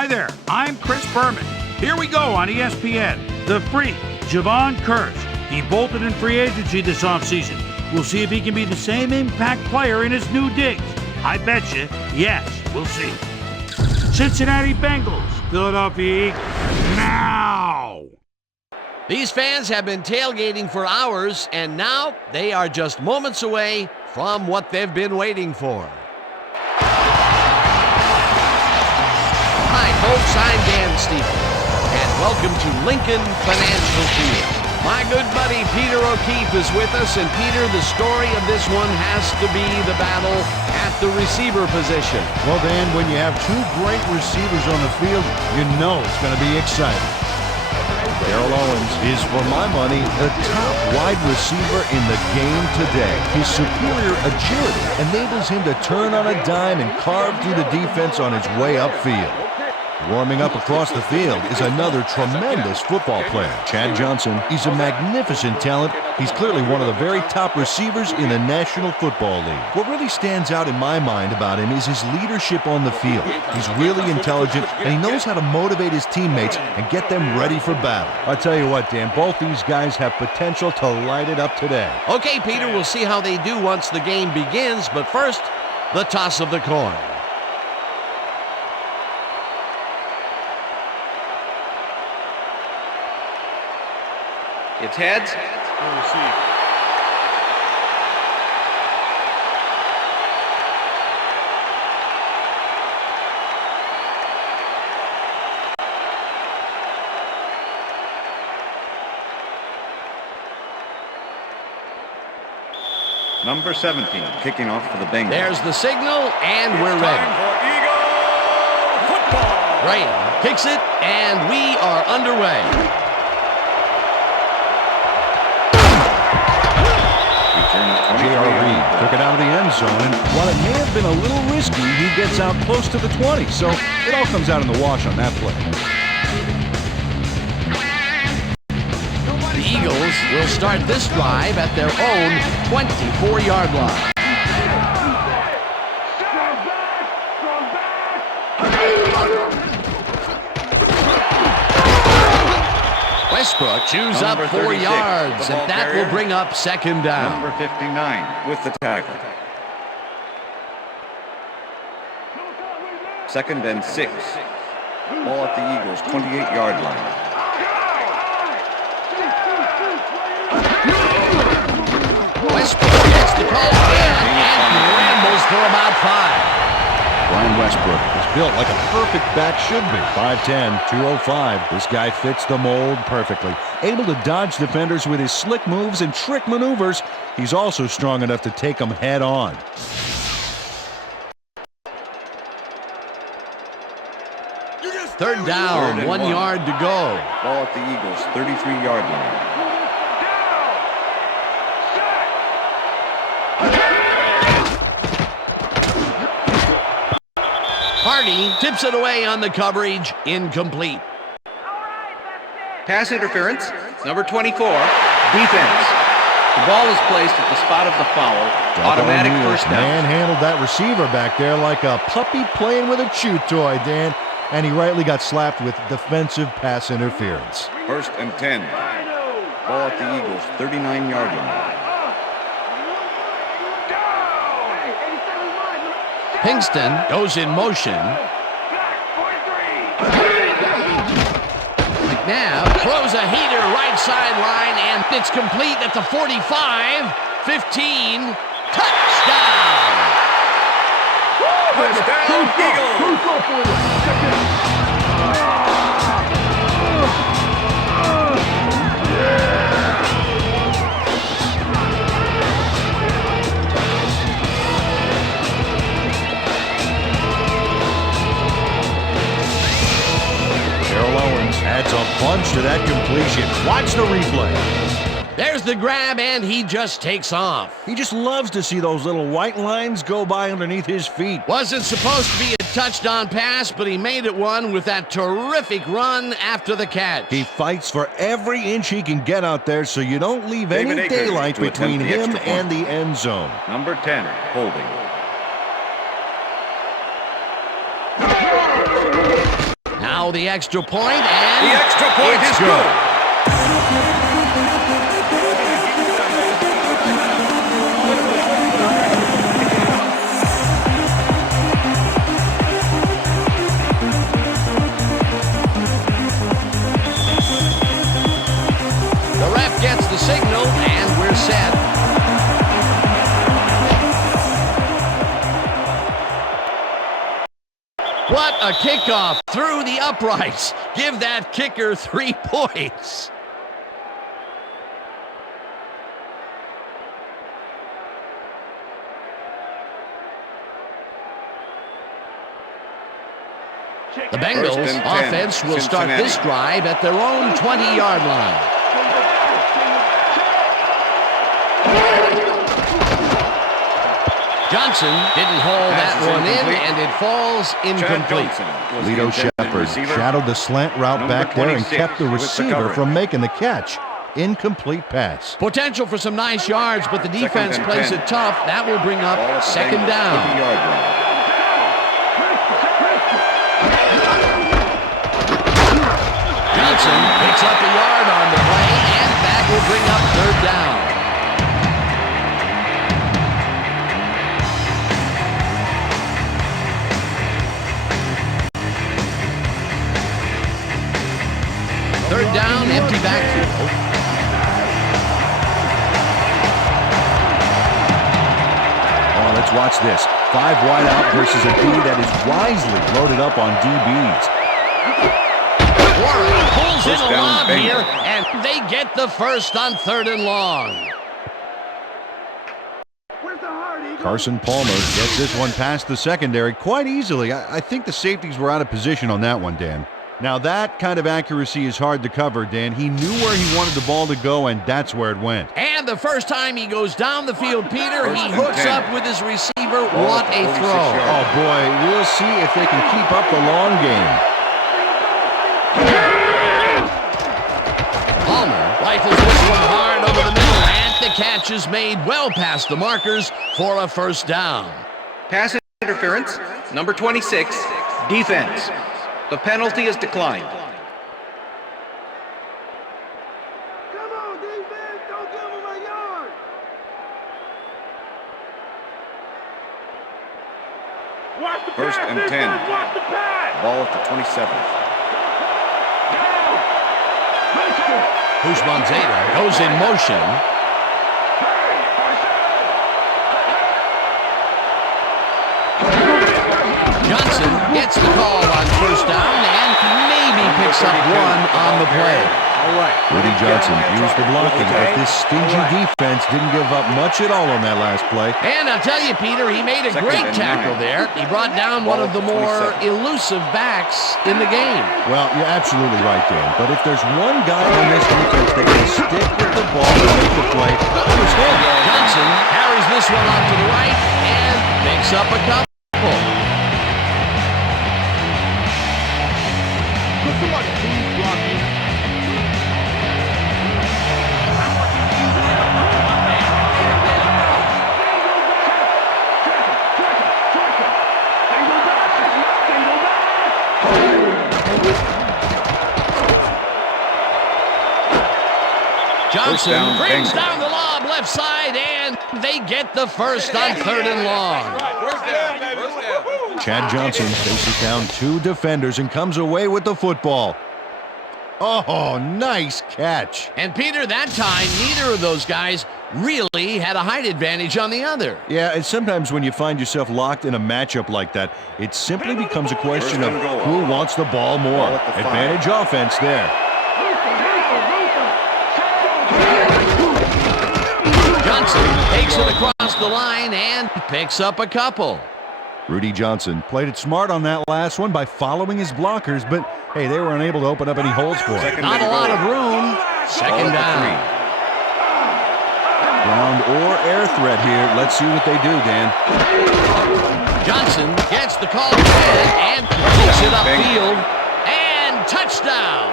Hi there, I'm Chris Berman. Here we go on ESPN. The freak, Javon Curse. He bolted in free agency this offseason. We'll see if he can be the same impact player in his new digs. I bet you, yes, we'll see. Cincinnati Bengals, Philadelphia Eagles, now! These fans have been tailgating for hours, and now they are just moments away from what they've been waiting for. Hi, folks, I'm Dan Stevens, and welcome to Lincoln Financial Field. My good buddy Peter O'Keefe is with us, and Peter, the story of this one has to be the battle at the receiver position. Well, Dan, when you have two great receivers on the field, you know it's going to be exciting. Darrell Owens is, for my money, the top wide receiver in the game today. His superior agility enables him to turn on a dime and carve through the defense on his way upfield. Warming up across the field is another tremendous football player, Chad Johnson. He's a magnificent talent. He's clearly one of the very top receivers in the National Football League. What really stands out in my mind about him is his leadership on the field. He's really intelligent, and he knows how to motivate his teammates and get them ready for battle. I'll tell you what, Dan, both these guys have potential to light it up today. Okay, Peter, we'll see how they do once the game begins, but first, the toss of the coin. It's heads. Number 17, kicking off for the Bengals. There's the signal, and we're ready. Time for Eagle football. Graham kicks it, and we are underway. J.R. Reed took it out of the end zone, and while it may have been a little risky, he gets out close to the 20, so it all comes out in the wash on that play. The Eagles will start this drive at their own 24-yard line. Westbrook chews up 4 yards, and that will bring up second down. Number 59 with the tackle. 2nd and 6. Ball at the Eagles' 28-yard line. Westbrook gets the call and rambles for about 5. Brian Westbrook is built like a perfect back should be. 5'10", 205. This guy fits the mold perfectly. Able to dodge defenders with his slick moves and trick maneuvers. He's also strong enough to take them head on. Third down, 1 yard to go. Ball at the Eagles' 33-yard line. Hardy tips it away on the coverage, incomplete. Pass interference, number 24, defense. The ball is placed at the spot of the foul. Automatic first down. Manhandled that receiver back there like a puppy playing with a chew toy, Dan. And he rightly got slapped with defensive pass interference. 1st and 10. Ball at the Eagles' 39-yard line. Pinkston goes in motion. McNabb throws a heater right sideline, and it's complete at the 45, 15, touchdown! Touchdown, Eagles! Adds a bunch to that completion. Watch the replay. There's the grab, and he just takes off. He just loves to see those little white lines go by underneath his feet. Wasn't supposed to be a touchdown pass, but he made it one with that terrific run after the catch. He fights for every inch he can get out there, so you don't leave any daylight between him and the end zone. Number 10, holding. throw the extra point, and The extra point is good. the ref gets the signal, and we're set. What a kickoff through the uprights. Give that kicker 3 points. The Bengals First and 10, offense will start Cincinnati. this drive at their own 20-yard line. Johnson didn't hold that Pass is one in, incomplete. and it falls Chad incomplete. Johnson was the Lito intended Shepard receiver. shadowed the slant route Number back there and 26 kept the with the receiver coverage. from making the catch. Incomplete pass. Potential for some nice yards, but the defense and plays 10. it tough. That will bring Ball up at the second Bengals down. 50-yard line. Johnson picks up a yard on the play, and that will bring up third down. Third down, empty backfield. Oh, let's watch this. 5 wide out versus a D that is wisely loaded up on DBs. Warren pulls in First a down, lob Bengals. here, and they get the first on 3rd and long. Carson Palmer gets this one past the secondary quite easily. I think the safeties were out of position on that one, Dan. Now that kind of accuracy is hard to cover, Dan. He knew where he wanted the ball to go, and that's where it went. And the first time he goes down the field, Peter, First he and hooks 10. up with his receiver. Ball What at a the 46 throw. yard Oh boy, we'll see if they can keep up the long game. Palmer rifles this one hard over the middle, and the catch is made well past the markers for a first down. Pass interference, number 26, defense. The penalty is declined. Come on, defense. Don't give him a yard. Watch the First pass, and defense. 10. Watch the pass. Ball at the 27. Guzman Zeta goes in motion. Johnson gets the call on first down and maybe picks up one on the play. All right. Rudy Johnson used the blocking, but this stingy defense didn't give up much at all on that last play. And I'll tell you, Peter, he made a Second great and tackle 9. there. He brought down one of the more elusive backs in the game. Well, you're absolutely right, Dan. But if there's one guy on this defense that can stick with the ball and make the play, it was him. Johnson carries this one off to the right and picks up a couple. First Johnson down, brings Bengals. down the lob left side, and they get the first on 3rd and long. Chad Johnson faces down 2 defenders and comes away with the football. Oh, nice catch. And Peter, that time, neither of those guys really had a height advantage on the other. Yeah, and sometimes when you find yourself locked in a matchup like that, it simply becomes a question of First and goal. who wants the ball more. Ball at the 5. Advantage offense there. Johnson takes it across the line and picks up a couple. Rudy Johnson played it smart on that last one by following his blockers, but hey, they were unable to open up any holes for him. Second Not a and lot goal. of room. Ball Second at down. the Ground or air threat here. Let's see what they do, Dan. Johnson gets the call ahead and takes it upfield. And touchdown.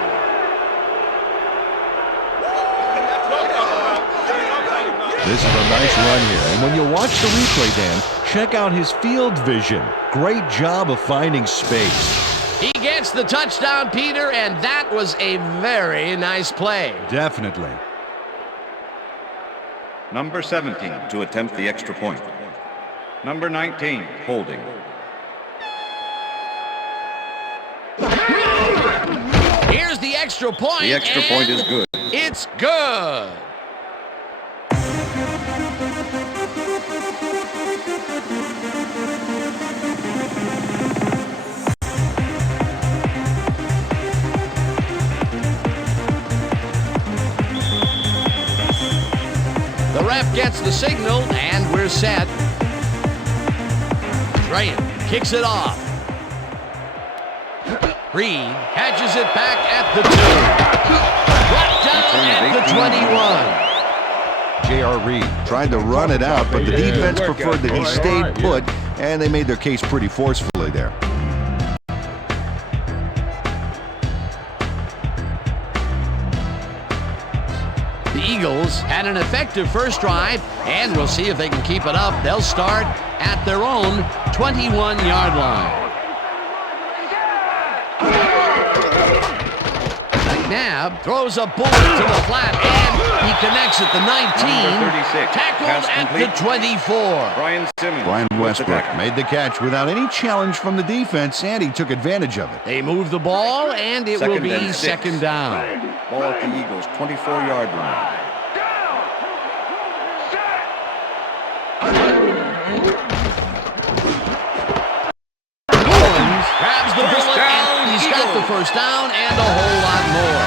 This is a nice run here, and when you watch the replay, Dan, check out his field vision. Great job of finding space. He gets the touchdown, Peter, and that was a very nice play. Definitely. Number 17 to attempt the extra point. Number 19, holding. Here's the extra point. The extra point is good. It's good. The ref gets the signal, and we're set. Graham kicks it off. Reed catches it back at the 2. Brought down at the 21. J.R. Reed tried to run it out, but the defense preferred that he stayed put, and they made their case pretty forcefully there. The Eagles had an effective first drive, and we'll see if they can keep it up. They'll start at their own 21-yard line. McNabb throws a bullet to the flat, and he connects at the 19. Number 36, Tackled at the 24. Brian Westbrook made the catch without any challenge from the defense, and he took advantage of it. They move the ball, and it will be second down. Ball at the Eagles' 24-yard line. Grabs the bullet, and he's got the first down and a whole lot more.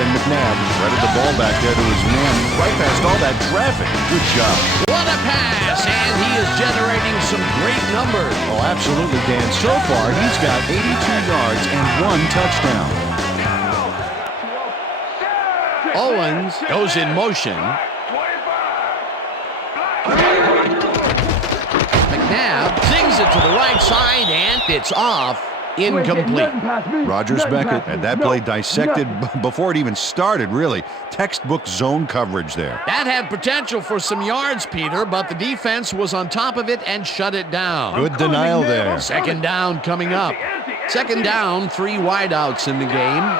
McNabb threaded the ball back there to his man right past all that traffic. Good job. What a pass, and he is generating some great numbers. Oh, absolutely, Dan. So far, he's got 82 yards and 1 touchdown. Owens goes in motion. McNabb sings it to the right side, and it's off. Incomplete. Rogers Beckett had that play dissected before it even started, really. Textbook zone coverage there. That had potential for some yards, Peter, but the defense was on top of it and shut it down. Good denial there. Second down coming up. Second down, 3 wideouts in the game.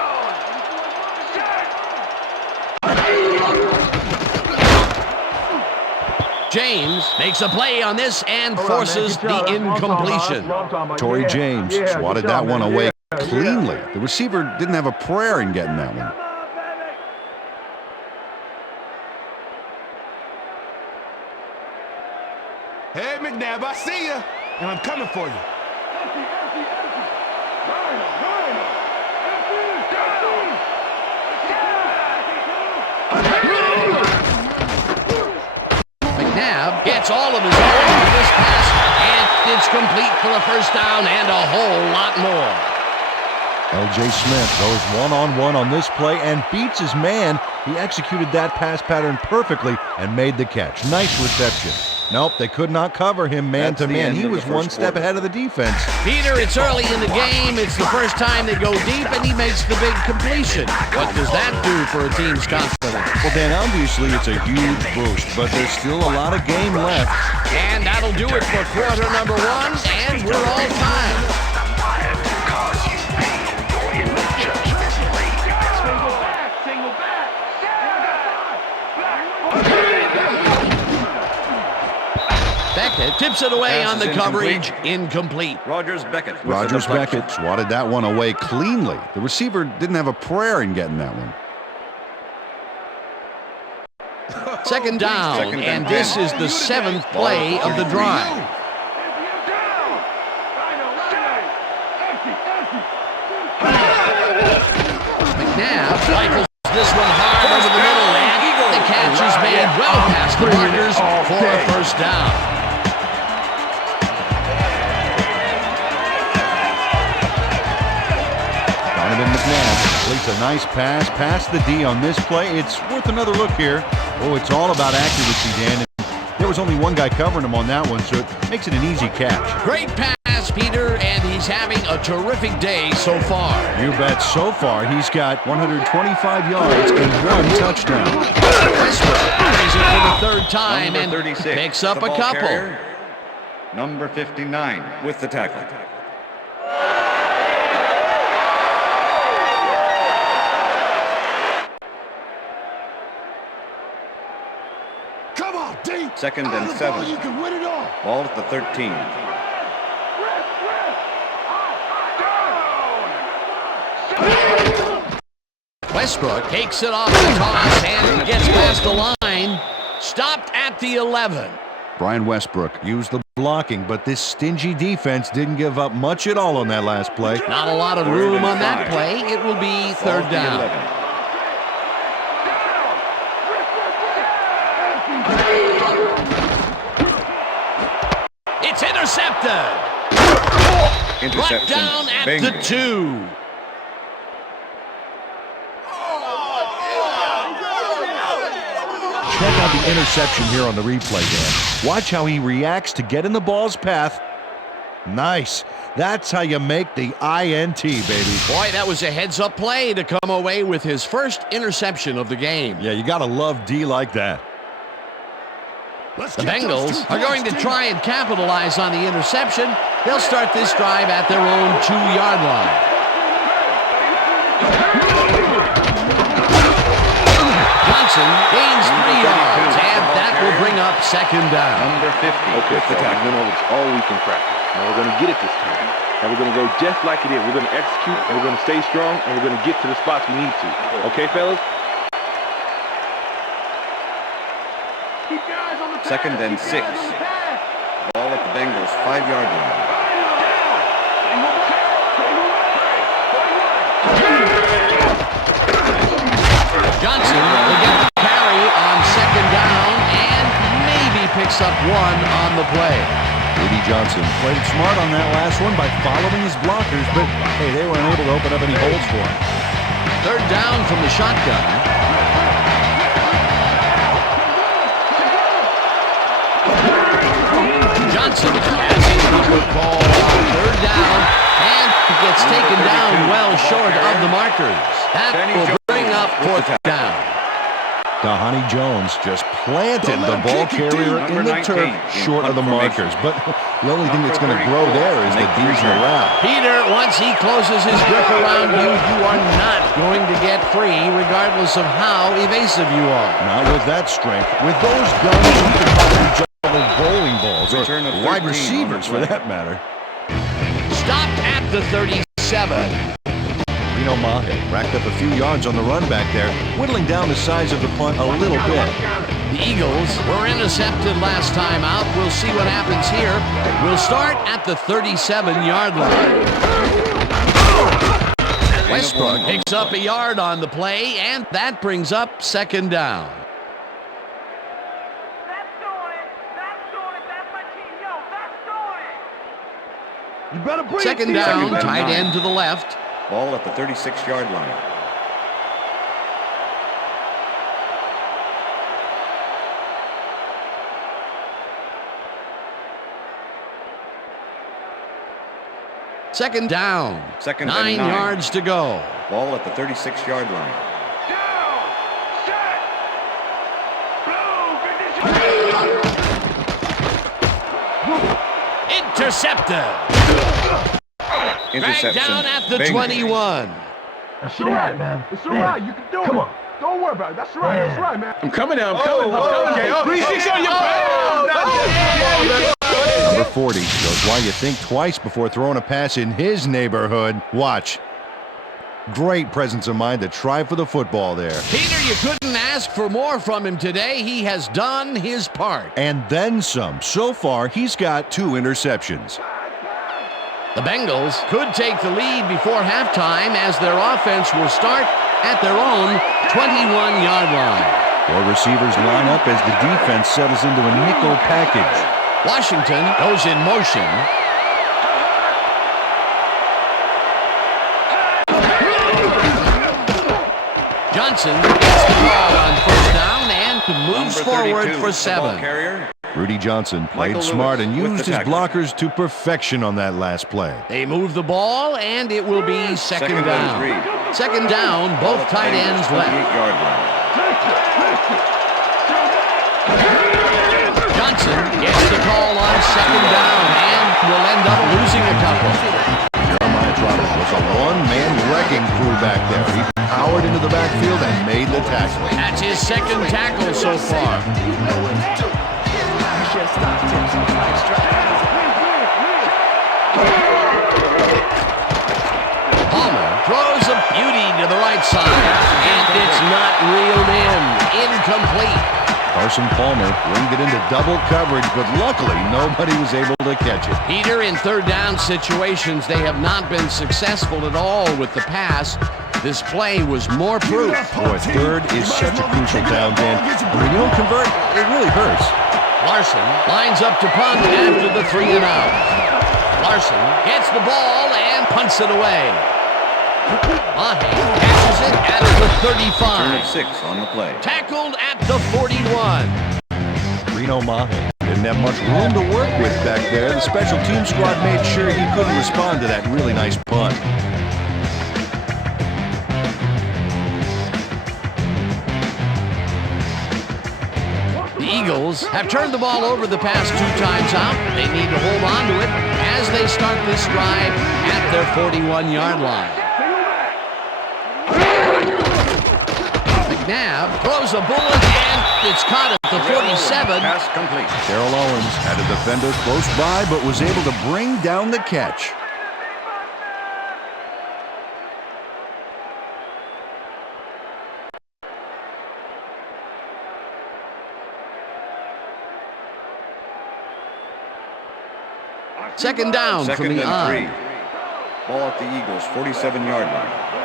James makes a play on this and forces the incompletion. Torrey James swatted that one away cleanly. The receiver didn't have a prayer in getting that one. Hey, McNabb, I see you, and I'm coming for you. McNabb gets all of his arm for this pass, and it's complete for a first down and a whole lot more. L.J. Smith goes one-on-one on this play and beats his man. He executed that pass pattern perfectly and made the catch. Nice reception. Nope, they could not cover him man-to-man. He was one step ahead of the defense. Peter, it's early in the game. It's the first time they go deep, and he makes the big completion. What does that do for a team's confidence? Well, Dan, obviously it's a huge boost, but there's still a lot of game left. And that'll do it for quarter number 1, and we're all tied. Beckett tips it away on the coverage. Incomplete. Rogers Beckett swatted that one away cleanly. The receiver didn't have a prayer in getting that one. Second down, and this is the 7th play of the drive. McNabb rifles this one hard over the middle, and the catch is made well past the markers for a first down. McNabb completes a nice pass past the D on this play. It's worth another look here. Oh, it's all about accuracy, Dan. There was only one guy covering him on that one, so it makes it an easy catch. Great pass, Peter, and he's having a terrific day so far. You bet. So far, he's got 125 yards and 1 touchdown. Westbrook plays it for the 3rd time and picks up a couple. Number 59 with the tackle. Second and 7. You can win it all. Ball at the 13. Westbrook takes it off the toss and gets past the line. Stopped at the 11. Brian Westbrook used the blocking, but this stingy defense didn't give up much at all on that last play. Not a lot of room on that play. It will be third down. 11. It's intercepted. Brought Interception. down at Bengals. the 2. Check out the interception here on the replay, Dan. Watch how he reacts to get in the ball's path. Nice. That's how you make the INT, baby. Boy, that was a heads-up play to come away with his first interception of the game. Yeah, you gotta love D like that. The Bengals are going to try and capitalize on the interception. They'll start this drive at their own 2-yard line. Johnson gains 3 yards, and that will bring up second down. Number 50. Okay, so we know it's all week in practice. Now we're going to get it this time. And we're going to go just like it is. We're going to execute, and we're going to stay strong, and we're going to get to the spots we need to. Okay, fellas? Keep your eyes on the pass. Second and Keep your 6. eyes on the pass. Ball at the Bengals' 5-yard line. Johnson will get the carry on second down and maybe picks up 1 on the play. Rudy Johnson played smart on that last one by following his blockers, but hey, they weren't able to open up any holes for him. Third down from the shotgun. Johnson has his number called on third down and gets taken down well short of the markers. That will bring up fourth down. Dahani Jones just planted the ball carrier in the turf short of the markers. But the only thing that's going to grow there is the D's morale. Peter, once he closes his grip around you, you are not going to get free regardless of how evasive you are. Not with that strength. With those guns, you can probably juggle bowling balls or wide receivers for that matter. Stopped at the 37. Reno Mahe racked up a few yards on the run back there, whittling down the size of the punt a little bit. The Eagles were intercepted last time out. We'll see what happens here. We'll start at the 37-yard line. Westbrook picks up a yard on the play, and that brings up second down. That's doing it. That's doing it. That's my team. Yo, that's doing it. You better bring Second it. down, Second and tight 9. end to the left. Ball at the 36-yard line. Second down. Second and 9 9. yards to go. Ball at the 36-yard line. Down. Set. Blue. Intercepted. Dragged Interception. down at the Bengals. 21. It's all right, man. It's all right. You can do it. Come on. Don't worry about it. That's right. That's right, man. I'm coming now. I'm coming. I'm coming. 3-6 on your back. Number 40 shows why you think twice before throwing a pass in his neighborhood. Watch. Great presence of mind to try for the football there. Peter, you couldn't ask for more from him today. He has done his part. And then some. So far, he's got 2 interceptions. The Bengals could take the lead before halftime as their offense will start at their own 21-yard line. 4 receivers line up as the defense settles into a nickel package. Washington goes in motion. Johnson gets the ball on first down and moves forward for 7. Carrier. Rudy Johnson played Michael smart Lewis and with used the his tackle. blockers to perfection on that last play. They move the ball, and it will be second and down. 3. Second down, both tight ends left. 28-yard line. Johnson gets the call on second down and will end up losing a couple. Jeremiah Trotter was a one-man wrecking crew back there. He powered into the backfield and made the tackle. That's his second tackle so far. Palmer throws a beauty to the right side, and it's not reeled in. Incomplete. Carson Palmer winged it into double coverage, but luckily nobody was able to catch it. Peter, in third down situations, they have not been successful at all with the pass. This play was more proof. Boy, third is such a crucial down, Dan. When you don't convert, it really hurts. Larson lines up to punt after the 3 and out. Larson gets the ball and punts it away. Mahe catches it at the 35. 6 on the play. Tackled at the 41. Reno Mahe didn't have much room to work with back there. The special team squad made sure he couldn't respond to that really nice punt. The Eagles have turned the ball over the past 2 times out. They need to hold on to it as they start this drive at their 41-yard line. McNabb throws a bullet, and it's caught at the 47. Pass complete. Terrell Owens had a defender close by, but was able to bring down the catch. Second down from Second the and eye. 3. Ball at the Eagles' 47-yard line.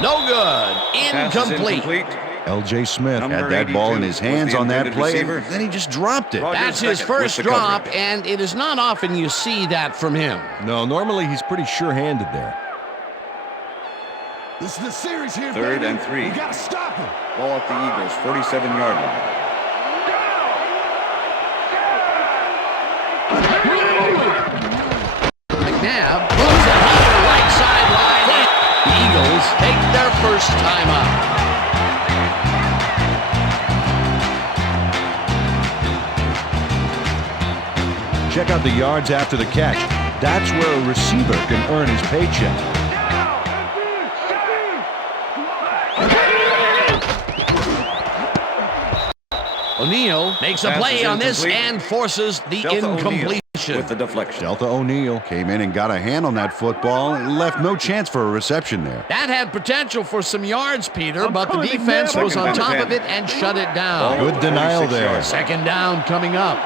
No good. Pass is Incomplete. incomplete. L.J. Smith Number had that ball in 82 his hands was the on that intended play, receiver. and then he just dropped it. Rogers That's his second with first the drop, coverage. and it is not often you see that from him. No, normally he's pretty sure-handed there. This is the series here, Third baby. and 3. You gotta stop him. Ball at the Eagles' 47-yard line. McNabb throws it on the right sideline. The Eagles take their first timeout. Check out the yards after the catch. That's where a receiver can earn his paycheck. O'Neal makes a Pass play is on this incomplete. and forces the Delta O'Neal incompletion. with the deflection. Delta O'Neal came in and got a hand on that football and left no chance for a reception there. That had potential for some yards, Peter, but the defense was on top of it and shut it down. Good denial 46 there. yards. Second down coming up.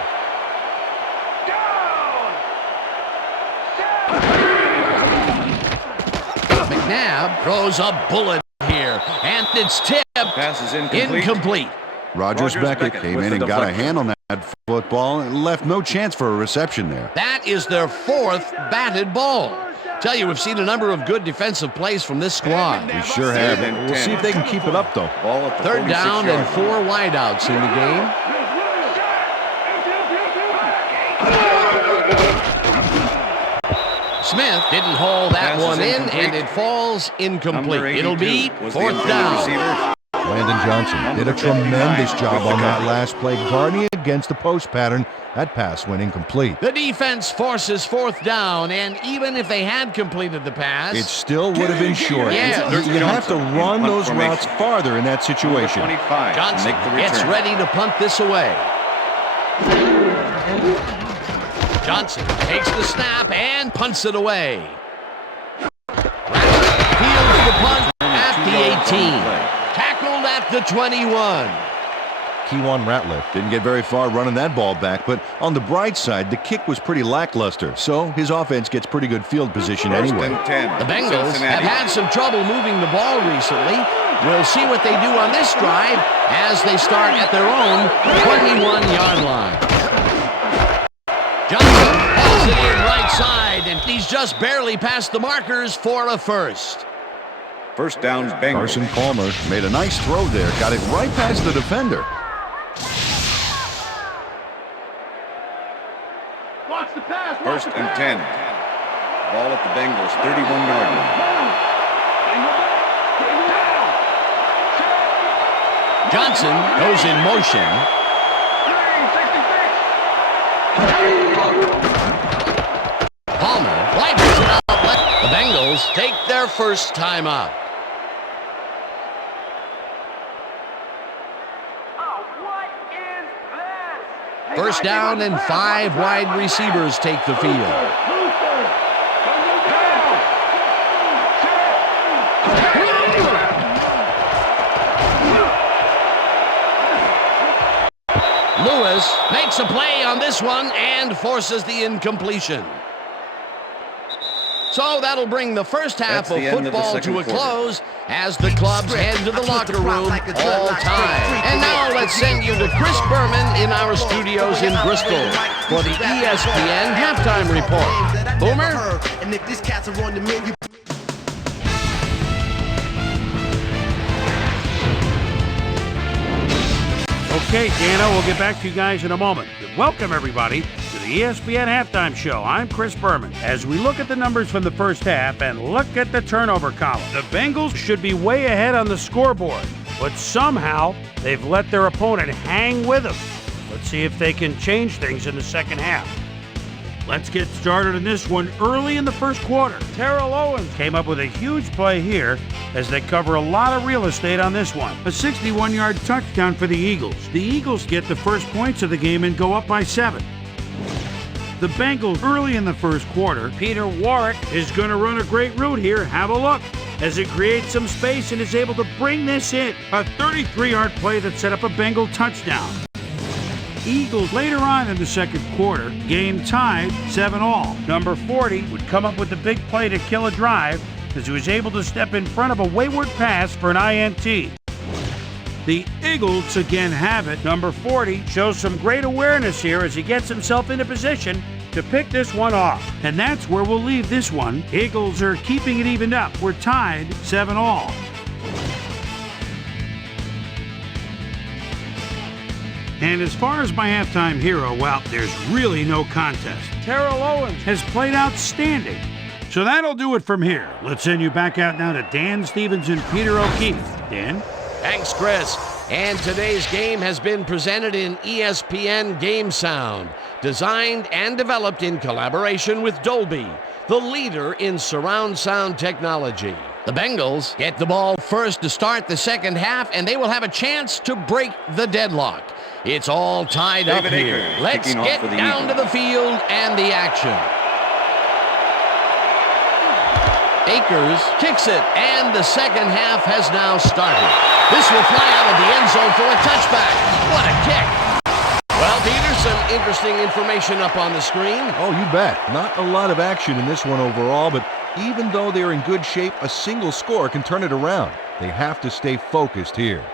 McNabb throws a bullet here, and it's tipped. Pass is incomplete. Incomplete. Rogers Beckett came with in the and got a deflection. hand on that football and left no chance for a reception there. That is their 4th batted ball. Tell you, we've seen a number of good defensive plays from this squad. We sure have. and We'll 10. see if they can keep it up, though. Ball at the Third down and 46-yard 4 wideouts in the game. Smith didn't haul that Pass is one in, incomplete. and it falls incomplete. Number It'll be 82 was the 4th intended down. receiver. Landon Johnson did a tremendous job on that last play, guarding against the post pattern. That pass went incomplete. The defense forces 4th down, and even if they had completed the pass, It still would have been short. Yeah. You have to run Punt those formation. routes farther in that Number situation. 25 Johnson make the gets return. ready to punt this away. Johnson takes the snap and punts it away. Fields the punt at the 18. Tackled at the 21. Kejuan Ratliff didn't get very far running that ball back, but on the bright side, the kick was pretty lackluster, so his offense gets pretty good field position First anyway. and 10. The Bengals Cincinnati. have had some trouble moving the ball recently. We'll see what they do on this drive as they start at their own 21-yard line. Johnson hauls it in right side, and he's just barely past the markers for a first. First down, Bengals. Carson Palmer made a nice throw there, got it right past the defender. Watch the pass. First and 10. Ball at the Bengals' 31-yard line. Johnson goes in motion. Palmer wipes it out. The Bengals take their first time out. Oh, what is this? First down and 5 wide receivers take the field. Lewis makes a play on this one and forces the incompletion. So that'll bring the first half of football to a close as the clubs head to the locker room all time. And now let's send you to Chris Berman in our studios in Bristol for the ESPN halftime report. Boomer? And if these cats are on the menu. Okay, Dana, we'll get back to you guys in a moment. Welcome, everybody, to the ESPN Halftime Show. I'm Chris Berman. As we look at the numbers from the first half and look at the turnover column, the Bengals should be way ahead on the scoreboard, but somehow they've let their opponent hang with them. Let's see if they can change things in the second half. Let's get started in this one early in the first quarter. Terrell Owens came up with a huge play here as they cover a lot of real estate on this one. A 61-yard touchdown for the Eagles. The Eagles get the first points of the game and go up by 7. The Bengals early in the first quarter. Peter Warwick is going to run a great route here. Have a look as it creates some space and is able to bring this in. A 33-yard play that set up a Bengal touchdown. Eagles later on in the second quarter, game tied 7-all. Number 40 would come up with the big play to kill a drive as he was able to step in front of a wayward pass for an INT. The Eagles again have it. Number 40 shows some great awareness here as he gets himself into position to pick this one off. And that's where we'll leave this one. Eagles are keeping it evened up. We're tied 7-all. And as far as my halftime hero, well, there's really no contest. Terrell Owens has played outstanding. So that'll do it from here. Let's send you back out now to Dan Stevens and Peter O'Keefe. Dan? Thanks, Chris. And today's game has been presented in ESPN Game Sound, designed and developed in collaboration with Dolby, the leader in surround sound technology. The Bengals get the ball first to start the second half, and they will have a chance to break the deadlock. It's all tied up here. Let's get down to the field and the action. Akers kicks it, and the second half has now started. This will fly out of the end zone for a touchback. What a kick. Well, Peter, some interesting information up on the screen. Oh, you bet. Not a lot of action in this one overall, but even though they're in good shape, a single score can turn it around. They have to stay focused here.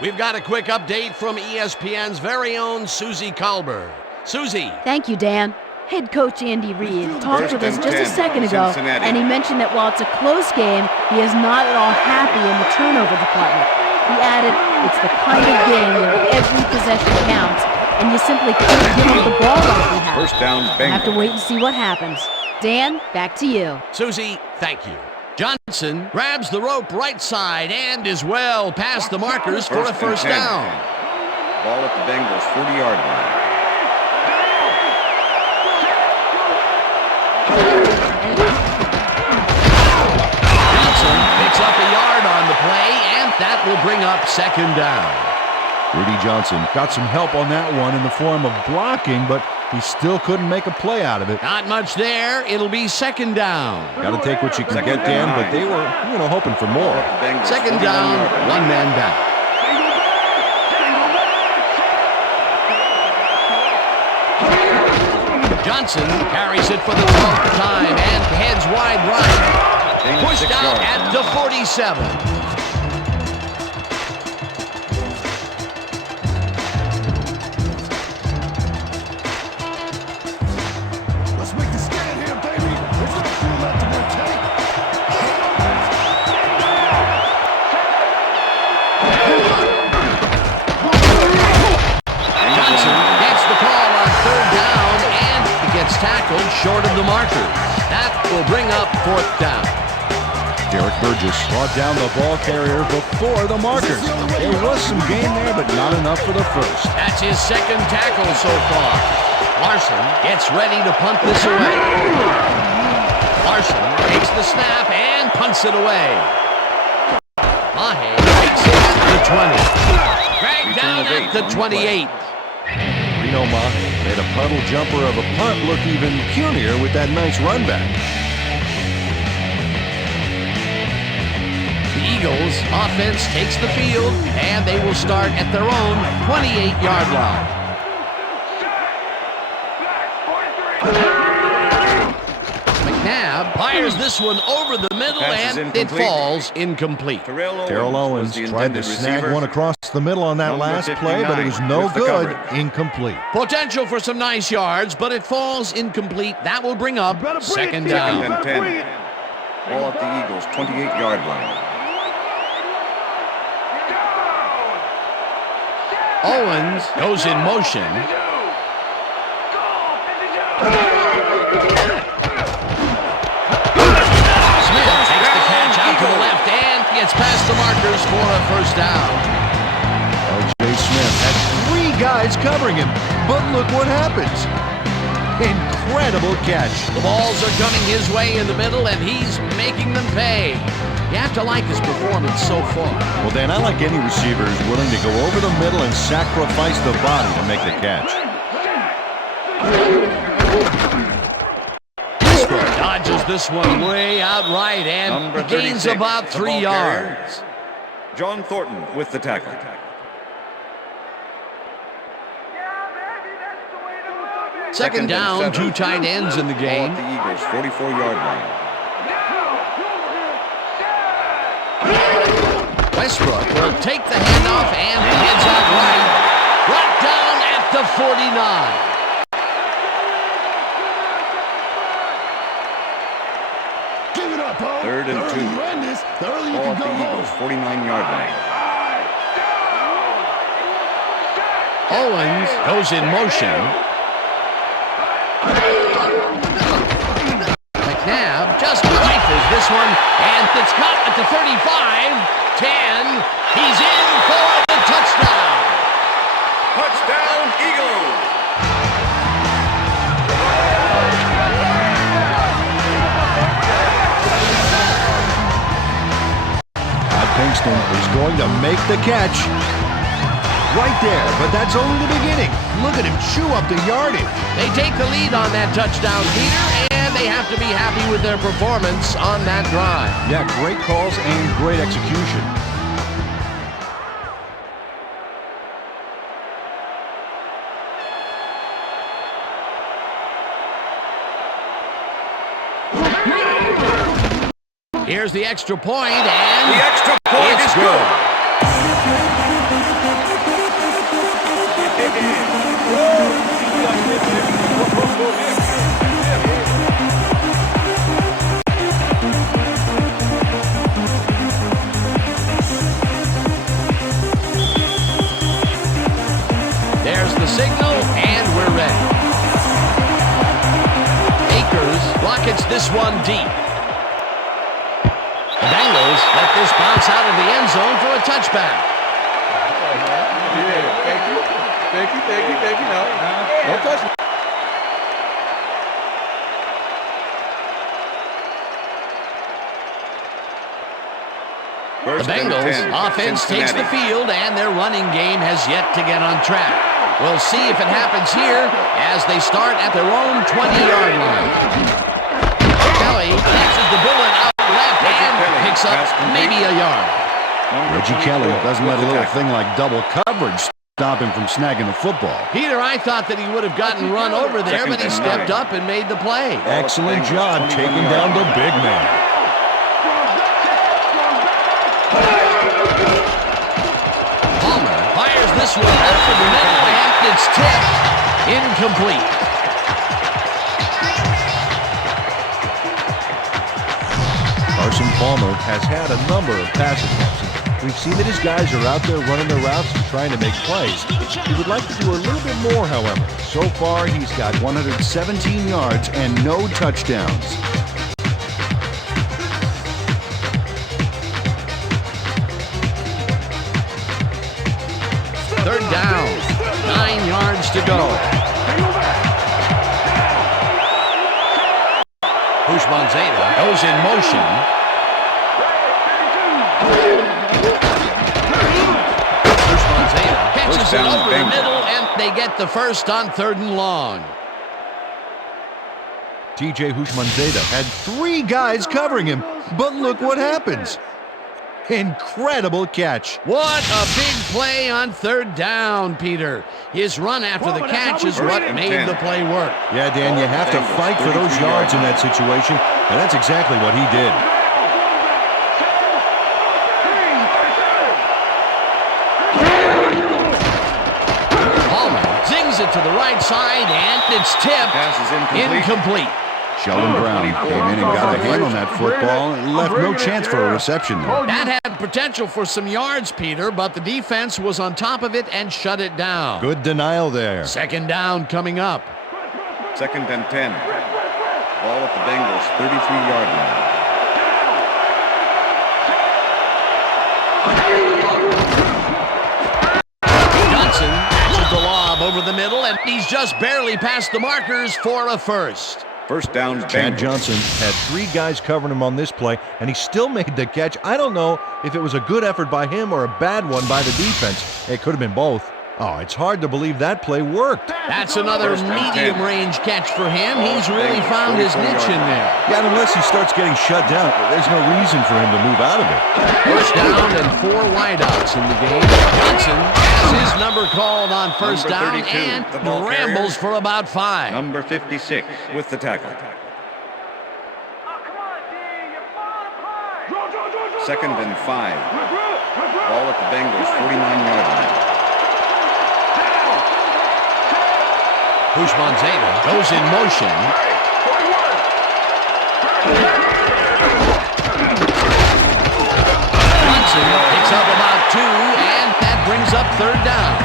We've got a quick update from ESPN's very own Susie Colbert. Susie. Thank you, Dan. Head coach Andy Reid talked with us just a second ago, and he mentioned that while it's a close game, he is not at all happy in the turnover department. He added, it's the kind of game where every possession counts, and you simply can't give up the ball like we have. First down, Bengals. We'll have to wait and see what happens. Dan, back to you. Susie, thank you. Johnson grabs the rope right side and is well past the markers for a first down. Ball at the Bengals' 40-yard line. Johnson picks up a yard on the play, and that will bring up second down. Rudy Johnson got some help on that one in the form of blocking, but he still couldn't make a play out of it. Not much there. It'll be second down. Got to take what you can get, Dan, but they were, hoping for more. Second down, one man down. Johnson carries it for the 12th time and heads wide right. Pushed out at the 47. Tackled short of the marker. That will bring up fourth down. Derek Burgess brought down the ball carrier before the markers. There was some gain there, but not enough for the first. That's his second tackle so far. Larson gets ready to punt this away. Larson takes the snap and punts it away. Mahe takes it at the 20. Dragged down at the 28. Reno Mahe made a puddle jumper of a punt look even punier with that nice run back. The Eagles offense takes the field, and they will start at their own 28-yard line. McNabb fires this one over the middle, and it falls incomplete. Terrell Owens tried to snag one across the middle on that last play, but it was no good. Incomplete. Potential for some nice yards, but it falls incomplete. That will bring up second down. Second and 10. Ball at the Eagles' 28-yard line. Owens goes in motion. Smith takes the catch out to the left and gets past the markers for a first down. O.J. Smith had 3 guys covering him, but look what happens. Incredible catch. The balls are coming his way in the middle, and he's making them pay. You have to like his performance so far. Well, Dan, I like any receiver who's willing to go over the middle and sacrifice the body to make the catch. Dodges this one way out right and gains about 3 yards. John Thornton with the tackle. Second down, 2 tight ends in the game. Ball at the Eagles' 44-yard line. Westbrook will take the handoff and heads out right. Brought down at the 49. Give it up, Bo. 3rd and 2. The earlier you Ball can at go, the Eagles' 49-yard line. Owens goes in motion. McNabb just rifles this one, and it's caught at the 35, 10. He's in for the touchdown. Touchdown, Eagles! Kingston is going to make the catch. Right there, but that's only the beginning. Look at him chew up the yardage. They take the lead on that touchdown, Peter, and they have to be happy with their performance on that drive. Yeah, great calls and great execution. Here's the extra point, and the extra point is good. There's the signal, and we're ready. Akers rockets this one deep. The Bengals let this bounce out of the end zone for a touchback. Yeah, thank you. No touch. The Bengals offense takes the field, and their running game has yet to get on track. We'll see if it happens here as they start at their own 20-yard line. Kelly catches the bullet out left and picks up maybe a yard. Reggie Kelly doesn't let a little thing like double coverage stop him from snagging the football. Peter, I thought that he would have gotten run over there, but he stepped up and made the play. Excellent job taking down the big man. Palmer fires this one over the middle, and it's tipped incomplete. Carson Palmer has had a number of pass attempts. We've seen that his guys are out there running their routes and trying to make plays. He would like to do a little bit more, however. So far, he's got 117 yards and no touchdowns. Third down, 9 yards to go. Bushmanzada goes in motion. Catches it over the middle, and they get the first on 3rd and long. TJ Houshmandzadeh had 3 guys covering him, but look what happens. Incredible catch. What a big play on 3rd down, Peter. His run after the catch is what made the play work. Yeah, Dan, you have to fight for those yards in that situation, and that's exactly what he did. It to the right side, and it's tipped. Pass is incomplete. Sheldon Brown came in and got a hand on that football and left no chance for a reception there. That had potential for some yards, Peter, but the defense was on top of it and shut it down. Good denial there. 2nd down coming up. 2nd and 10. Ball at the Bengals, 33-yard line. The lob over the middle, and he's just barely past the markers for a first. First down, Chad Johnson had 3 guys covering him on this play, and he still made the catch. I don't know if it was a good effort by him or a bad one by the defense. It could have been both. Oh, it's hard to believe that play worked. That's another medium-range catch for him. He's really found his niche in there. Yeah, unless he starts getting shut down, there's no reason for him to move out of it. First down and 4 wideouts in the game. Johnson has his number called on first down and rambles for about 5. Number 56 with the tackle. 2nd and 5. Ball at the Bengals, 49-yard line. Houshmandzadeh goes in motion. Johnson picks up about 2, and that brings up 3rd down.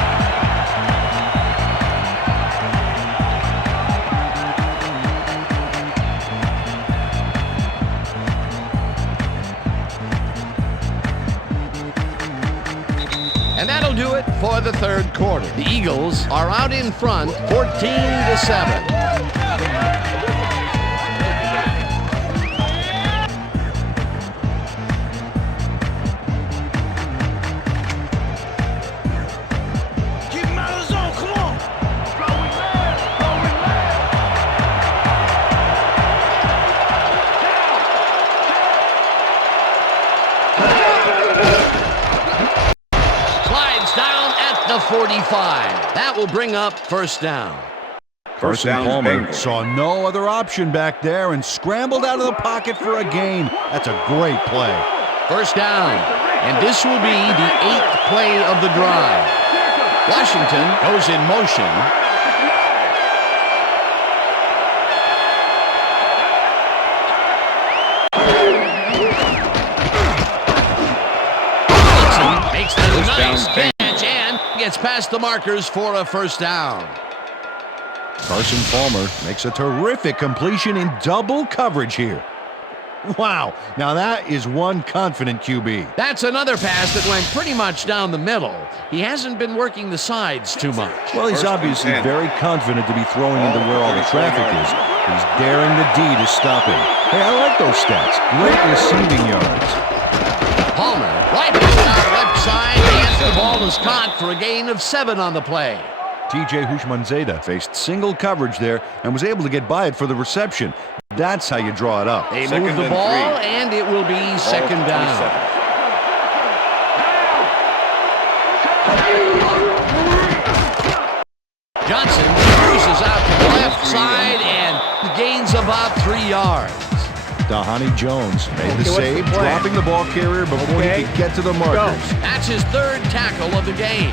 And that'll do it for the 3rd quarter. The Eagles are out in front, 14-7. The 45. That will bring up first down. Carson Palmer saw no other option back there and scrambled out of the pocket for a gain. That's a great play. First down, and this will be the 8th play of the drive. Washington goes in motion. Johnson makes the nice catch and gets past the markers for a first down. Carson Palmer makes a terrific completion in double coverage here. Wow, now that is one confident QB. That's another pass that went pretty much down the middle. He hasn't been working the sides too much. Well, he's obviously very confident to be throwing into where all the traffic is. He's daring the D to stop him. Hey, I like those stats. Great receiving yards. Palmer, right out left side, and the ball is caught for a gain of 7 on the play. TJ Houshmandzadeh faced single coverage there and was able to get by it for the reception. That's how you draw it up. They move the ball, and it will be second down. Johnson cruises out to the left side and gains about 3 yards. Dahani Jones made the save, dropping the ball carrier before he could get to the markers. That's his 3rd tackle of the game.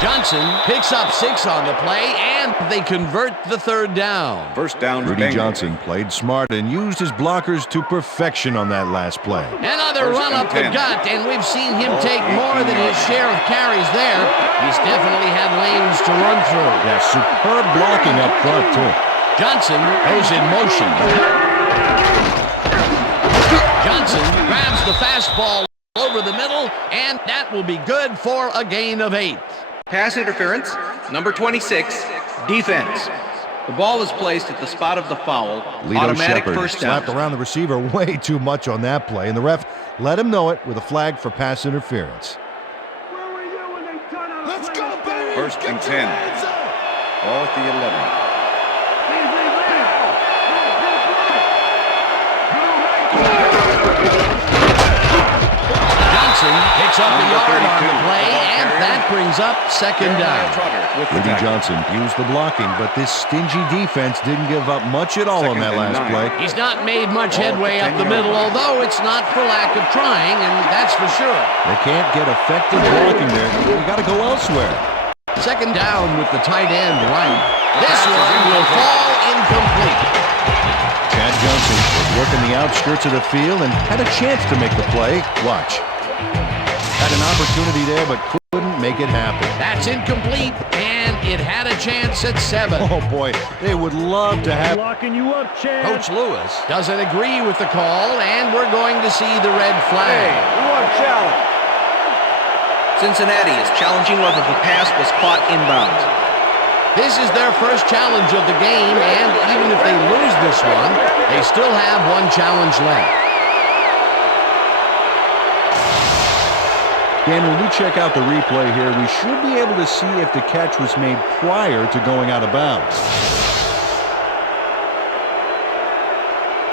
Johnson picks up 6 on the play, and they convert the 3rd down. First down. Rudy Johnson played smart and used his blockers to perfection on that last play. Another run up the gut, and we've seen him take more than his share of carries there. He's definitely had lanes to run through. Yeah, superb blocking up front, too. Johnson goes in motion. Johnson grabs the fastball over the middle, and that will be good for a gain of 8. Pass interference, number 26, defense. The ball is placed at the spot of the foul. Lito Automatic Shepherd first down. slapped around the receiver way too much on that play, and the ref let him know it with a flag for pass interference. Where were you when they done on Let's go, baby! First and Get your 10. hands up! Ball at the 11. Johnson picks up a yard on the play, and that brings up second down. Rudy Johnson used the blocking, but this stingy defense didn't give up much at all on that last play. He's not made much headway up the middle, although it's not for lack of trying, and that's for sure. They can't get effective blocking there. You got to go elsewhere. Second down with the tight end right. This one will fall incomplete. Chad Johnson was working the outskirts of the field and had a chance to make the play. Watch. Had an opportunity there, but couldn't make it happen. That's incomplete, and it had a chance at 7. Oh, boy. They would love to have... Locking you up, Chad. Coach Lewis doesn't agree with the call, and we're going to see the red flag. challenge. Cincinnati is challenging whether the pass was caught inbounds. This is their first challenge of the game, and even if they lose this one, they still have one challenge left. Dan, when we check out the replay here, we should be able to see if the catch was made prior to going out of bounds.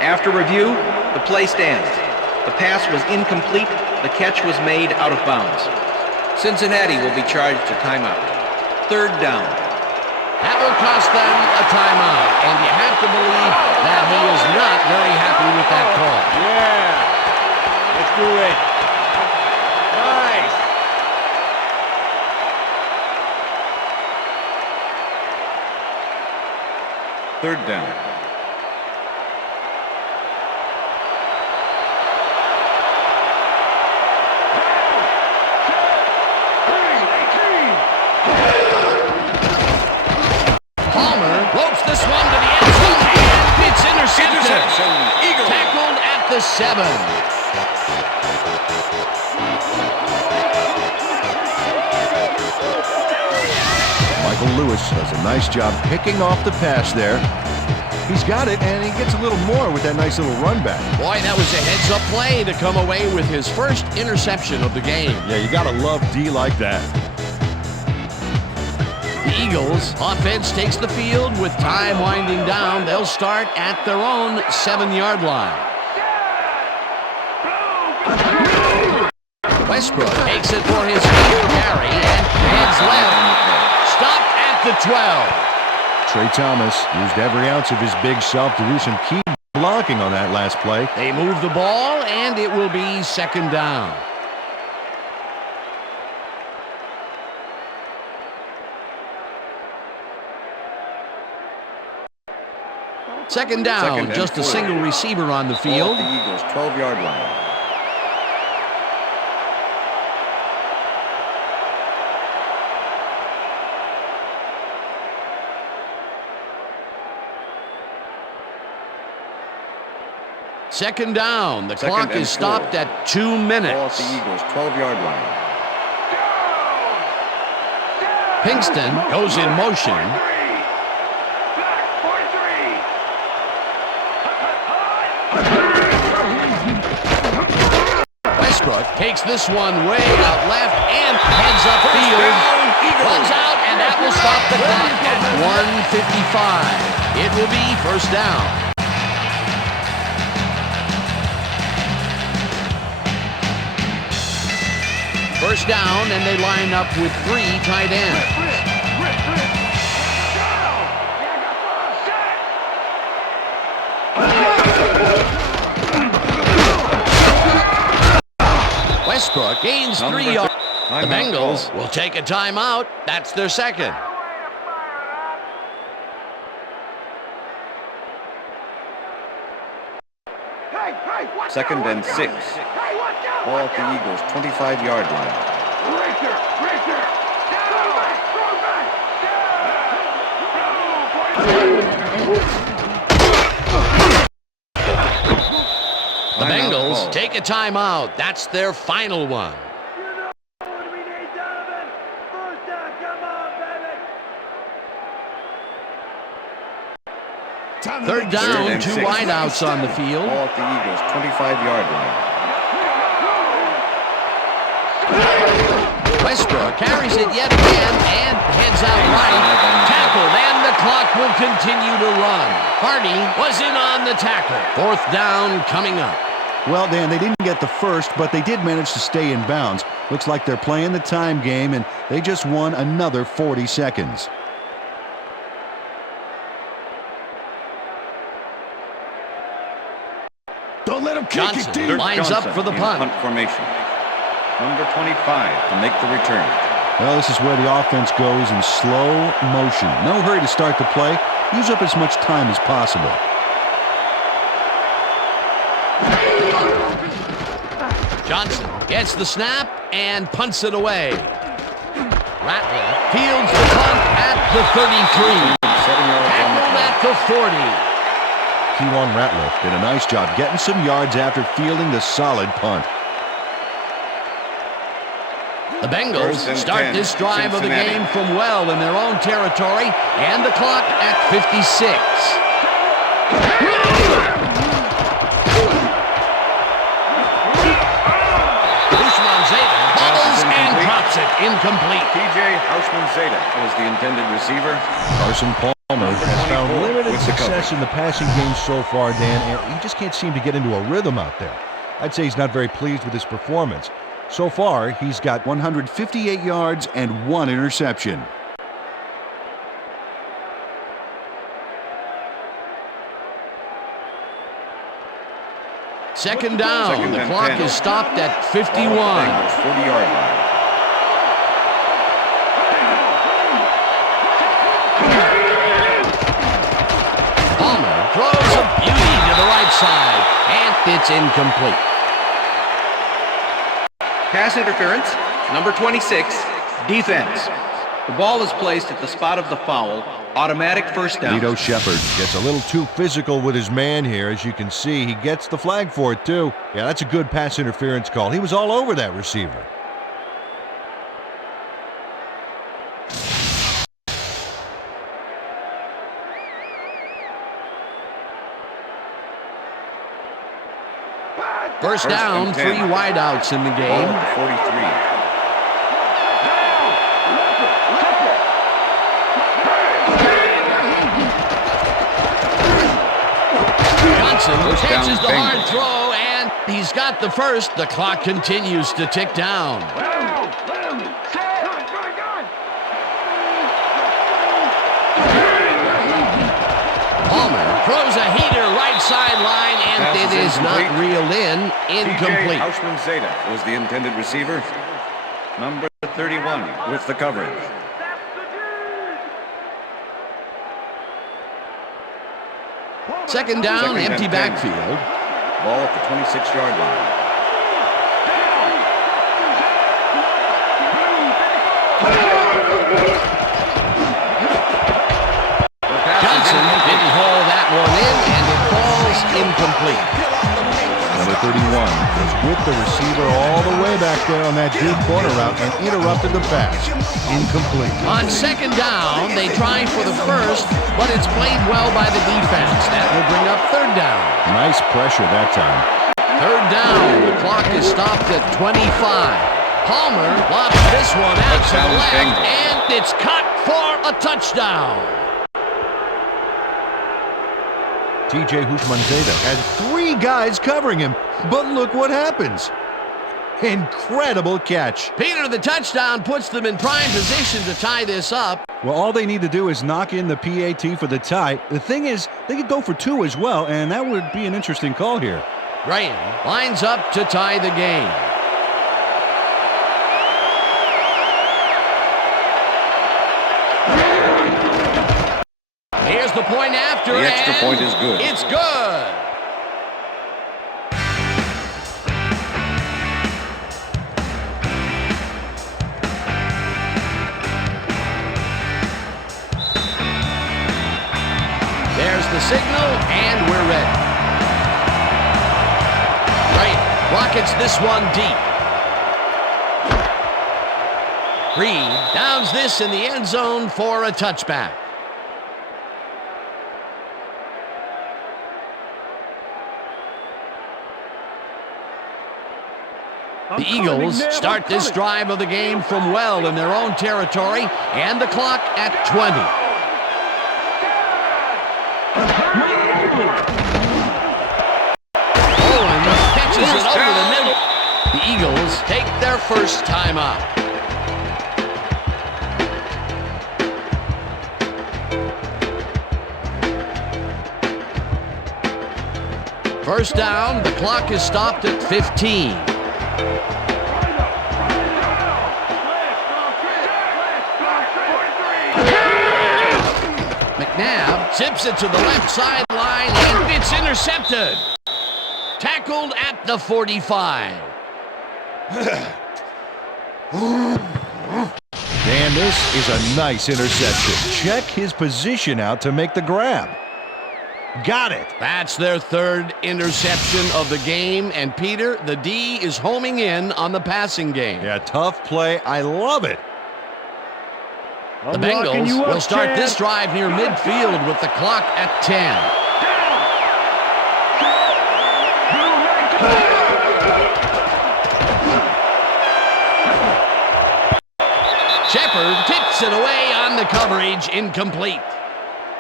After review, the play stands. The pass was incomplete. The catch was made out of bounds. Cincinnati will be charged a timeout. Third down. That will cost them a timeout, and you have to believe that he is not very happy with that call. Yeah. Let's do it. Nice. Third down. Ropes this one to the end zone, and it's intercepted. Eagle. Tackled at the 7. Michael Lewis does a nice job picking off the pass there. He's got it, and he gets a little more with that nice little run back. Boy, that was a heads-up play to come away with his first interception of the game. Yeah, you got to love D like that. The Eagles offense takes the field with time winding down. They'll start at their own 7-yard line. Westbrook takes it for his first carry and heads left. Stopped at the 12. Trey Thomas used every ounce of his big self to do some key blocking on that last play. They move the ball, and it will be second down. Second down, just a single receiver on the field. The Eagles' 12-yard line. Second down. The clock is stopped at 2 minutes. Ball at the Eagles' 12-yard line. Pinkston goes in motion. Westbrook takes this one way out left and heads upfield. Runs out, and that will stop the clock at 1:55. It will be first down. First down, and they line up with 3 tight ends. Westbrook gains 3 yards. The Bengals will take a timeout. That's their second. Second and 6. Ball at the Eagles' 25-yard line. The Bengals ball. take a timeout. That's their final one. What we need, Donovan? First down, come on, baby. Time to Third make down, and 2 6. wideouts on the field. Ball at the Eagles' 25-yard line. Westbrook carries it yet again and heads out right. Tackled, and the clock will continue to run. Hardy was in on the tackle. Fourth down coming up. Well, Dan, they didn't get the first, but they did manage to stay in bounds. Looks like they're playing the time game, and they just won another 40 seconds. Don't let him kick it Johnson deep. lines up for the in punt. punt formation. Number 25 to make the return. Well, this is where the offense goes in slow motion. No hurry to start the play. Use up as much time as possible. Johnson gets the snap and punts it away. Rattler fields the punt at the 33. 7 yards on the Tackled at the 40. Kewan Rattler did a nice job getting some yards after fielding the solid punt. The Bengals First and start 10, this drive of the Cincinnati. game from well in their own territory, and the clock at 56. Usman-Zeta bobbles and drops it incomplete. T.J. Houshmann-Zeta was the intended receiver. Carson Palmer has found 24 limited with the success in the passing game so far, Dan, and he just can't seem to get into a rhythm out there. I'd say he's not very pleased with his performance. So far, he's got 158 yards and 1 interception. Second down. Second The and clock 10. is stopped at 51. Bengals 40-yard line. Palmer throws a beauty to the right side, and it's incomplete. Pass interference, number 26, defense. The ball is placed at the spot of the foul. Automatic first down. Lito Shepard gets a little too physical with his man here. As you can see, he gets the flag for it, too. Yeah, that's a good pass interference call. He was all over that receiver. First down, and 3 10. wideouts in the Ball game. at the 43. Johnson First down, catches the hard Bengals. throw, and he's got the first. The clock continues to tick down. Palmer throws a heater right sideline, and Pass it is is not incomplete. reeled in. Incomplete. T.J. Houshmann-Zeta was the intended receiver. Number 31 with the coverage. Second down, Second and empty 10. backfield. Ball at the 26-yard line. Johnson didn't haul that one in, and it falls incomplete. Number 31 was with the receiver all the way back there on that deep corner route and interrupted the pass. Incomplete. On second down, they try for the first, but it's played well by the defense. That will bring up third down. Nice pressure that time. Third down, the clock is stopped at 25. Palmer lobs this one out to the Touchdown, left, Bengals. and it's caught for a touchdown. T.J. Houshmann-Zeta had 3 guys covering him, but look what happens. Incredible catch. Peter, the touchdown puts them in prime position to tie this up. Well, all they need to do is knock in the PAT for the tie. The thing is, they could go for 2 as well, and that would be an interesting call here. Graham lines up to tie the game. Here's the point after, The extra and point is good. It's good. There's the signal, and we're ready. Graham rockets this one deep. Reed downs this in the end zone for a touchback. The Eagles start this drive of the game from well in their own territory, and the clock at 20. Owen catches it over the middle. The Eagles take their first timeout. First down, the clock is stopped at 15. McNabb zips it to the left sideline, and it's intercepted. Tackled at the 45. Dan, this is a nice interception. Check his position out to make the grab. Got it. That's their third interception of the game, and Peter, the D is homing in on the passing game. Yeah, tough play. I love it. The Bengals will start this drive near midfield with the clock at 10. Shepard tips it away on the coverage, incomplete.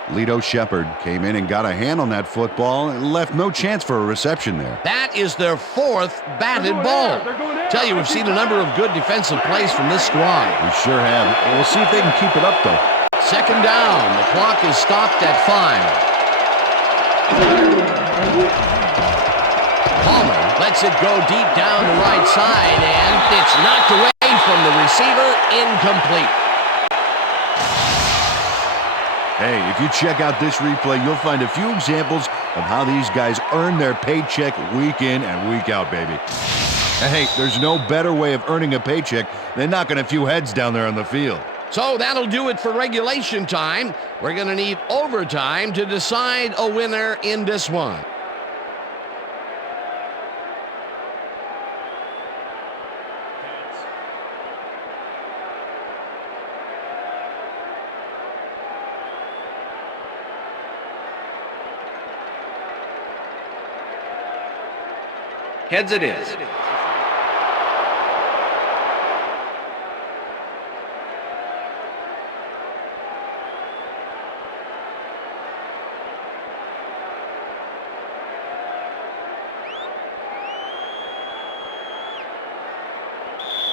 Lito Shepard came in and got a hand on that football and left no chance for a reception there. That is their fourth batted ball. Tell you, we've seen a number of good defensive plays from this squad. We sure have. We'll see if they can keep it up, though. Second down. The clock is stopped at 5. Palmer lets it go deep down the right side, and it's knocked away from the receiver, incomplete. Hey, if you check out this replay, you'll find a few examples of how these guys earn their paycheck week in and week out, baby. And hey, there's no better way of earning a paycheck than knocking a few heads down there on the field. So that'll do it for regulation time. We're going to need overtime to decide a winner in this one. Heads it is.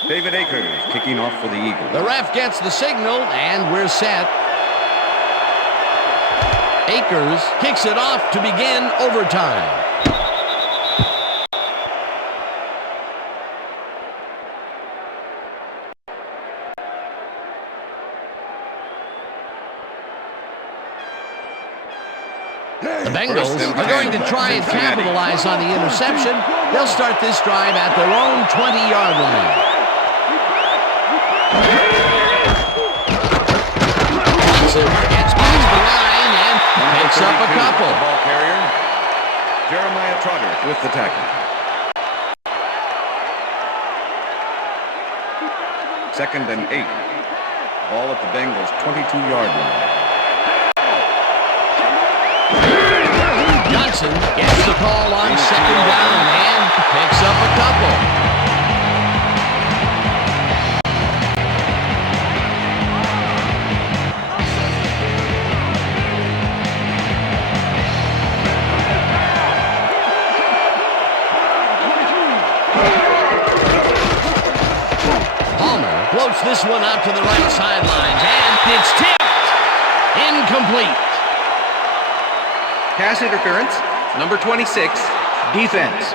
David Akers kicking off for the Eagles. The ref gets the signal, and we're set. Akers kicks it off to begin overtime. The Bengals are going to try and capitalize on the interception. They'll start this drive at their own 20-yard line. Johnson gets past the line and picks up a couple. Ball carrier, Jeremiah Trotter with the tackle. Second and 8. Ball at the Bengals' 22-yard line. Johnson gets the call on second down and picks up a couple. Palmer floats this one out to the right sidelines, and it's tipped. Incomplete. Pass interference, number 26, defense.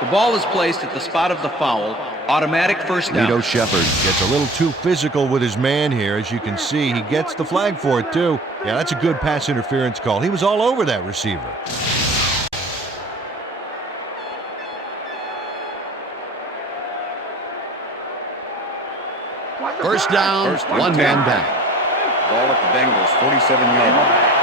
The ball is placed at the spot of the foul. Automatic first down. Lito Shepard gets a little too physical with his man here. As you can see, he gets the flag for it, too. Yeah, that's a good pass interference call. He was all over that receiver. First down, one man back. Ball at the Bengals' 47-yard line.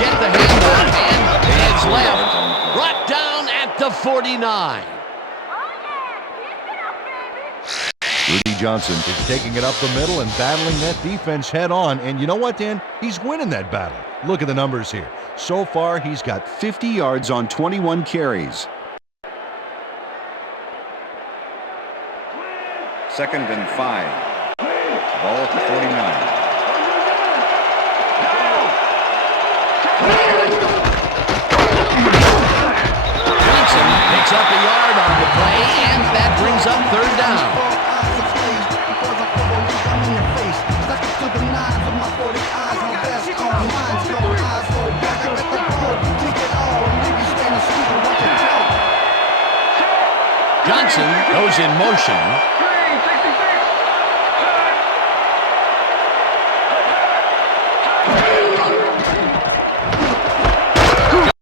get the handoff and heads left. Brought down at the 49. Rudy Johnson is taking it up the middle and battling that defense head on. And you know what, Dan? He's winning that battle. Look at the numbers here. So far, he's got 50 yards on 21 carries. 2nd and 5. Ball at the 49. Johnson picks up a yard on the play, and that brings up 3rd down. Johnson goes in motion.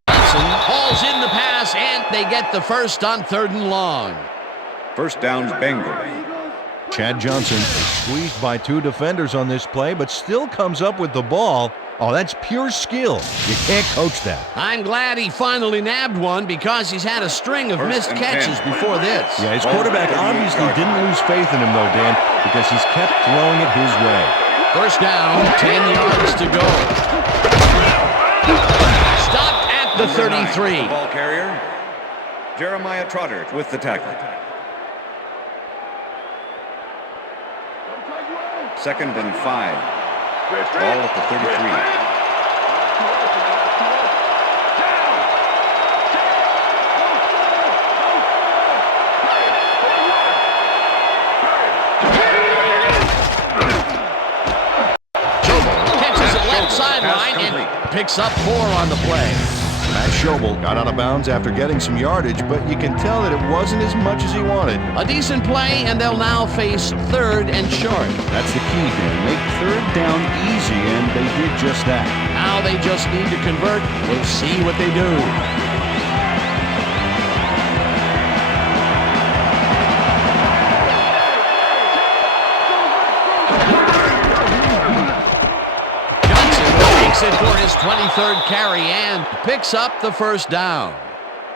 Johnson hauls in the pass, and they get the first on 3rd and long. First down, Bengals. Chad Johnson is squeezed by 2 defenders on this play, but still comes up with the ball. Oh, that's pure skill. You can't coach that. I'm glad he finally nabbed one because he's had a string of missed catches before this. Yeah, his quarterback obviously didn't lose faith in him, though, Dan, because he's kept throwing it his way. First down, 10 yards to go. Stopped at the 33. The ball carrier, Jeremiah Trotter with the tackle. 2nd and 5. Ball at the 33. Schobel catches it left sideline and picks up 4 on the play. Matt Schobel got out of bounds after getting some yardage, but you can tell that it wasn't as much as he wanted. A decent play, and they'll now face 3rd and short. That's the key, Dan. Make 3rd down easy, and they did just that. Now they just need to convert. We'll see what they do. It for his 23rd carry and picks up the first down.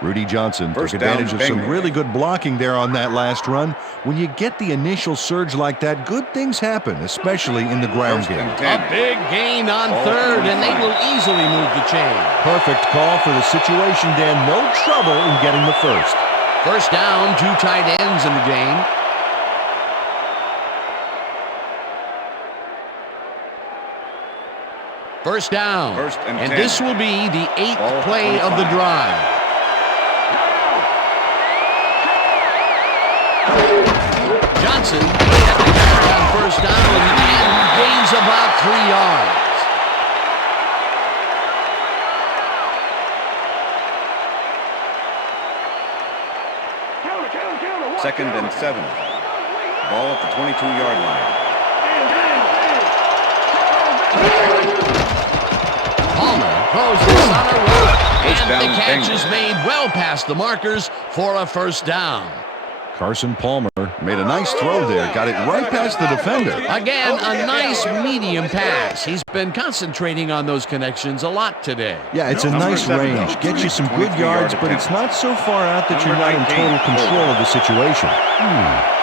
Rudy Johnson took advantage of some really good blocking there on that last run. When you get the initial surge like that, good things happen, especially in the ground game. A big gain on 3rd, and they will easily move the chain. Perfect call for the situation, Dan. No trouble in getting the first. First down, 2 tight ends in the game. First down, and this will be the 8th play of the drive. Johnson has the carry on first down and gains about 3 yards. 2nd and 7. Ball at the 22-yard line. Palmer throws this on a route, and the catch is made well past the markers for a first down. Carson Palmer made a nice throw there, got it right past the defender. Again, a nice medium pass. He's been concentrating on those connections a lot today. Yeah, it's a nice range. Gets you some good yards, but it's not so far out that you're not in total control of the situation.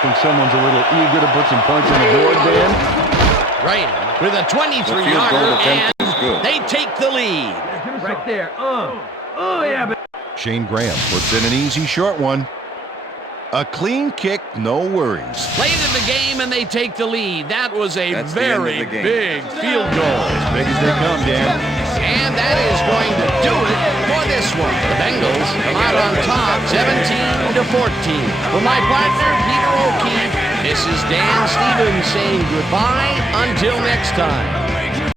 Think someone's a little eager to put some points on the board, Dan? Right, with a 23-yarder, and they take the lead. Right there. Yeah, but Shane Graham puts in an easy short one. A clean kick, no worries. Late in the game, and they take the lead. That was a very big field goal. As big as they come, Dan. And that is going to do it for this one. The Bengals come out on top, 17-14. For my partner, Peter O'Keefe, this is Dan Stevens saying goodbye until next time.